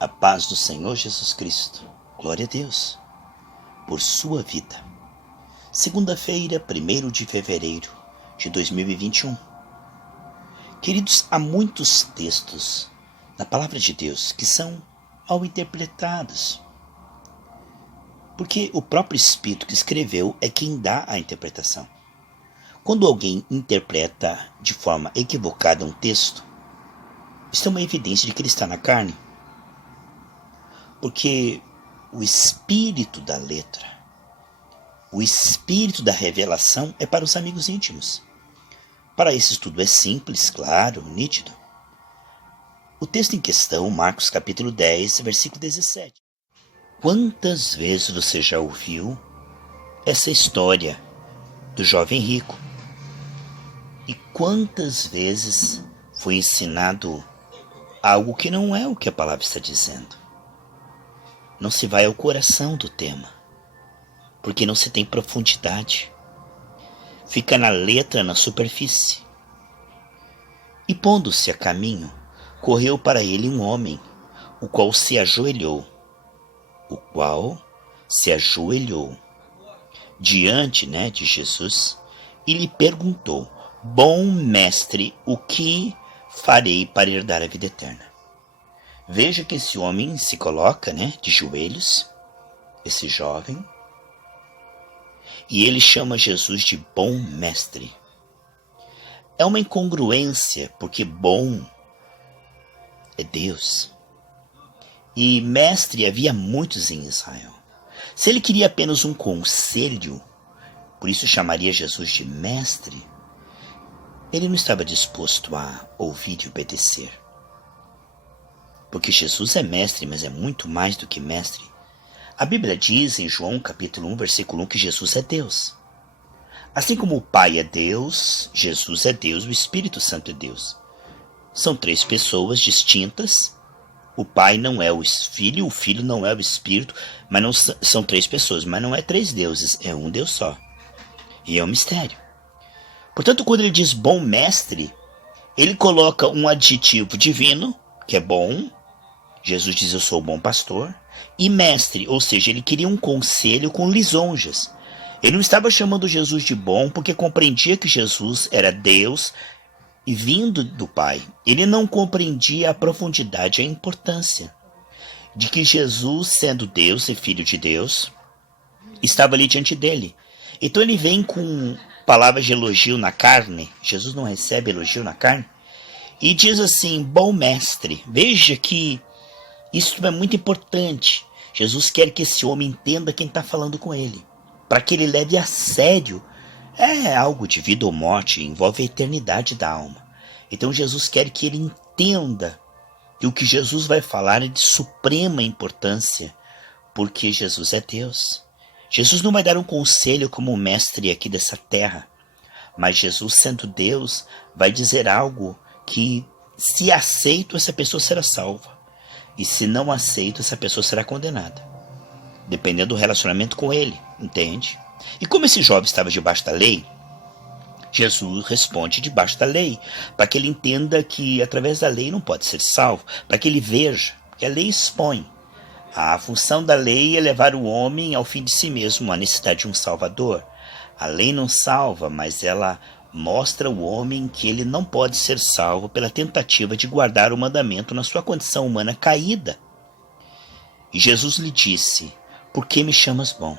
A paz do Senhor Jesus Cristo. Glória a Deus por sua vida. Segunda-feira, 1º de fevereiro de 2021. Queridos, há muitos textos na palavra de Deus que são mal interpretados, porque o próprio Espírito que escreveu é quem dá a interpretação. Quando alguém interpreta de forma equivocada um texto, isso é uma evidência de que ele está na carne. Porque o espírito da letra, o espírito da revelação é para os amigos íntimos. Para esses tudo é simples, claro, nítido. O texto em questão, Marcos capítulo 10, versículo 17. Quantas vezes você já ouviu essa história do jovem rico? E quantas vezes foi ensinado algo que não é o que a palavra está dizendo? Não se vai ao coração do tema, porque não se tem profundidade. Fica na letra, na superfície. E pondo-se a caminho, correu para ele um homem, o qual se ajoelhou diante de Jesus e lhe perguntou: Bom mestre, o que farei para herdar a vida eterna? Veja que esse homem se coloca de joelhos, esse jovem, e ele chama Jesus de bom mestre. É uma incongruência, porque bom é Deus. E mestre havia muitos em Israel. Se ele queria apenas um conselho, por isso chamaria Jesus de mestre, ele não estava disposto a ouvir e obedecer. Porque Jesus é mestre, mas é muito mais do que mestre. A Bíblia diz em João capítulo 1, versículo 1, que Jesus é Deus. Assim como o Pai é Deus, Jesus é Deus, o Espírito Santo é Deus. São três pessoas distintas. O Pai não é o Filho não é o Espírito, mas não são três pessoas, mas não é três deuses, é um Deus só. E é um mistério. Portanto, quando ele diz bom mestre, ele coloca um adjetivo divino, que é bom. Jesus diz: eu sou o bom pastor. E mestre, ou seja, ele queria um conselho com lisonjas. Ele não estava chamando Jesus de bom porque compreendia que Jesus era Deus e vindo do Pai. Ele não compreendia a profundidade e a importância de que Jesus, sendo Deus e Filho de Deus, estava ali diante dele. Então ele vem com palavras de elogio na carne. Jesus não recebe elogio na carne. E diz assim: bom mestre. Veja que isso é muito importante. Jesus quer que esse homem entenda quem está falando com ele, para que ele leve a sério. É algo de vida ou morte, envolve a eternidade da alma. Então Jesus quer que ele entenda que o que Jesus vai falar é de suprema importância, porque Jesus é Deus. Jesus não vai dar um conselho como mestre aqui dessa terra, mas Jesus, sendo Deus, vai dizer algo que, se aceito, essa pessoa será salva. E se não aceito, essa pessoa será condenada. Dependendo do relacionamento com ele, entende? E como esse jovem estava debaixo da lei, Jesus responde debaixo da lei, para que ele entenda que através da lei não pode ser salvo, para que ele veja que a lei expõe. A função da lei é levar o homem ao fim de si mesmo, a necessidade de um salvador. A lei não salva, mas ela mostra ao homem que ele não pode ser salvo pela tentativa de guardar o mandamento na sua condição humana caída. E Jesus lhe disse: por que me chamas bom?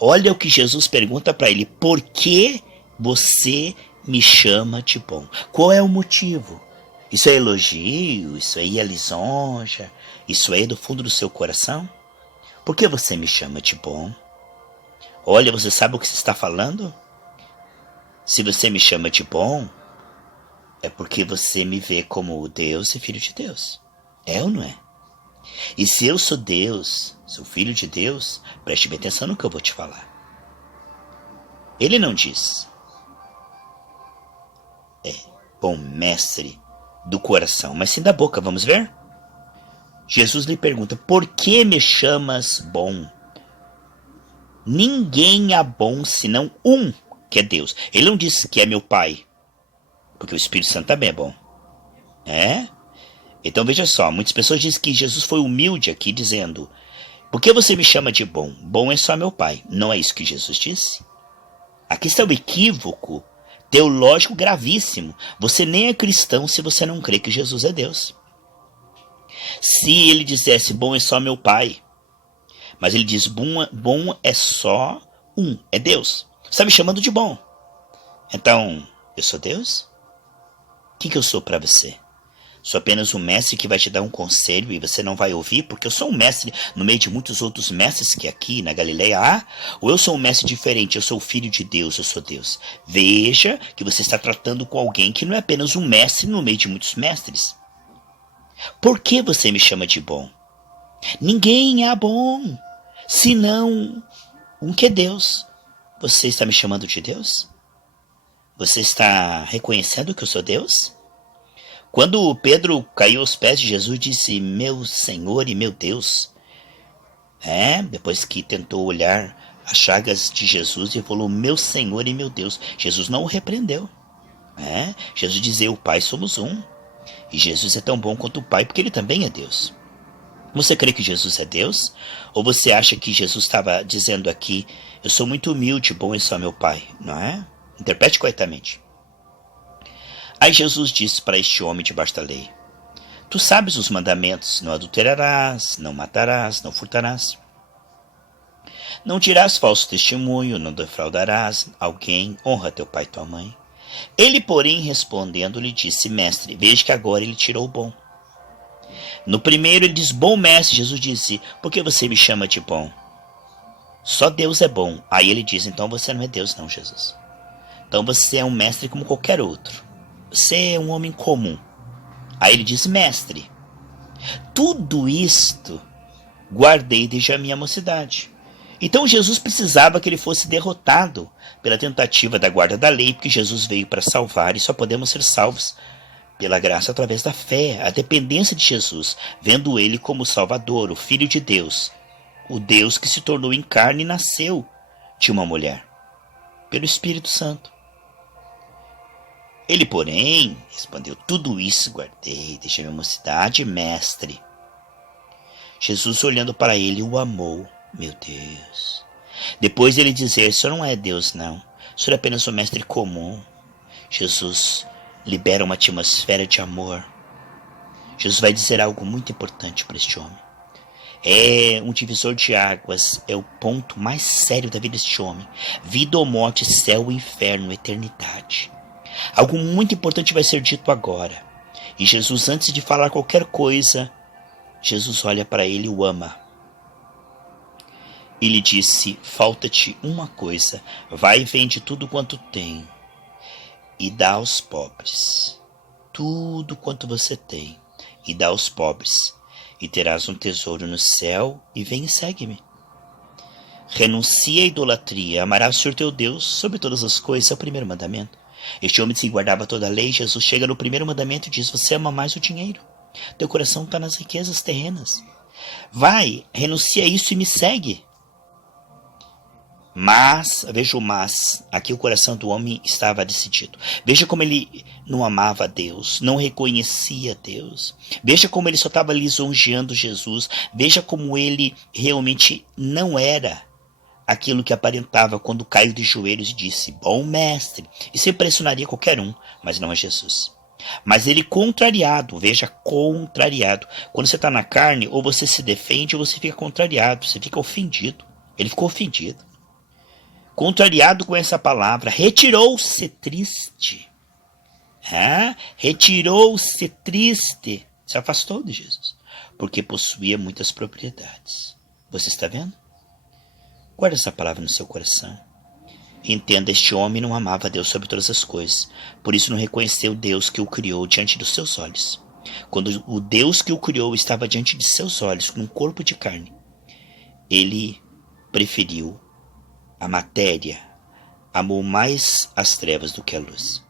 Olha o que Jesus pergunta para ele: por que você me chama de bom? Qual é o motivo? Isso é elogio? Isso aí é lisonja? Isso aí é do fundo do seu coração? Por que você me chama de bom? Olha, você sabe o que você está falando? Se você me chama de bom, é porque você me vê como Deus e Filho de Deus. É ou não é? E se eu sou Deus, sou Filho de Deus, preste bem atenção no que eu vou te falar. Ele não diz: bom mestre do coração, mas sim da boca. Vamos ver? Jesus lhe pergunta: por que me chamas bom? Ninguém há bom senão um, que é Deus. Ele não disse que é meu Pai, porque o Espírito Santo também é bom. Então veja só, muitas pessoas dizem que Jesus foi humilde aqui, dizendo: por que você me chama de bom? Bom é só meu Pai. Não é isso que Jesus disse? Aqui está o equívoco teológico gravíssimo. Você nem é cristão se você não crê que Jesus é Deus. Se ele dissesse: bom é só meu Pai, mas ele diz: bom é só um, é Deus. Você está me chamando de bom. Então, eu sou Deus? O que eu sou para você? Sou apenas um mestre que vai te dar um conselho e você não vai ouvir, porque eu sou um mestre no meio de muitos outros mestres que aqui na Galileia há? Ou eu sou um mestre diferente, eu sou o filho de Deus, eu sou Deus? Veja que você está tratando com alguém que não é apenas um mestre no meio de muitos mestres. Por que você me chama de bom? Ninguém é bom, senão um que é Deus. Você está me chamando de Deus? Você está reconhecendo que eu sou Deus? Quando Pedro caiu aos pés de Jesus, disse: meu Senhor e meu Deus. Depois que tentou olhar as chagas de Jesus e falou: meu Senhor e meu Deus. Jesus não o repreendeu. Jesus dizia: o Pai somos um. E Jesus é tão bom quanto o Pai, porque ele também é Deus. Você crê que Jesus é Deus? Ou você acha que Jesus estava dizendo aqui: eu sou muito humilde, bom é só meu Pai? Não é? Interprete corretamente. Aí Jesus disse para este homem debaixo da lei: tu sabes os mandamentos: não adulterarás, não matarás, não furtarás, não dirás falso testemunho, não defraudarás alguém, honra teu pai e tua mãe. Ele, porém, respondendo, lhe disse: mestre, veja que agora ele tirou o bom. No primeiro ele diz: bom mestre. Jesus disse: por que você me chama de bom? Só Deus é bom. Aí ele diz: então você não é Deus não, Jesus. Então você é um mestre como qualquer outro. Você é um homem comum. Aí ele diz: mestre, tudo isto guardei desde a minha mocidade. Então Jesus precisava que ele fosse derrotado pela tentativa da guarda da lei, porque Jesus veio para salvar e só podemos ser salvos pela graça através da fé, a dependência de Jesus, vendo ele como Salvador, o Filho de Deus, o Deus que se tornou em carne e nasceu de uma mulher, pelo Espírito Santo. Ele, porém, respondeu: tudo isso guardei desde a minha mocidade, mestre. Jesus, olhando para ele, o amou. Meu Deus. Depois ele dizer: o senhor não é Deus, não. O senhor é apenas um mestre comum. Jesus libera uma atmosfera de amor. Jesus vai dizer algo muito importante para este homem. É um divisor de águas, é o ponto mais sério da vida deste homem. Vida ou morte, céu ou inferno, eternidade. Algo muito importante vai ser dito agora. E Jesus, antes de falar qualquer coisa, Jesus olha para ele e o ama. E lhe disse: falta-te uma coisa. Vai e vende tudo quanto tem e dá aos pobres. Tudo quanto você tem e dá aos pobres. E terás um tesouro no céu, e vem e segue-me. Renuncia à idolatria. Amarás o Senhor teu Deus sobre todas as coisas. É o primeiro mandamento. Este homem se guardava toda a lei. Jesus chega no primeiro mandamento e diz: você ama mais o dinheiro. Teu coração está nas riquezas terrenas. Vai, renuncia a isso e me segue. Mas, veja o mas, aqui o coração do homem estava decidido. Veja como ele não amava a Deus, não reconhecia Deus. Veja como ele só estava lisonjeando Jesus. Veja como ele realmente não era aquilo que aparentava quando caiu de joelhos e disse: bom mestre. Isso impressionaria qualquer um, mas não a Jesus. Mas ele contrariado, veja, contrariado. Quando você está na carne, ou você se defende ou você fica contrariado, você fica ofendido. Ele ficou ofendido. Contrariado com essa palavra, retirou-se triste. Retirou-se triste. Se afastou de Jesus, porque possuía muitas propriedades. Você está vendo? Guarda essa palavra no seu coração. Entenda, este homem não amava a Deus sobre todas as coisas. Por isso não reconheceu Deus que o criou diante dos seus olhos. Quando o Deus que o criou estava diante de seus olhos, num corpo de carne, ele preferiu a matéria, amou mais as trevas do que a luz.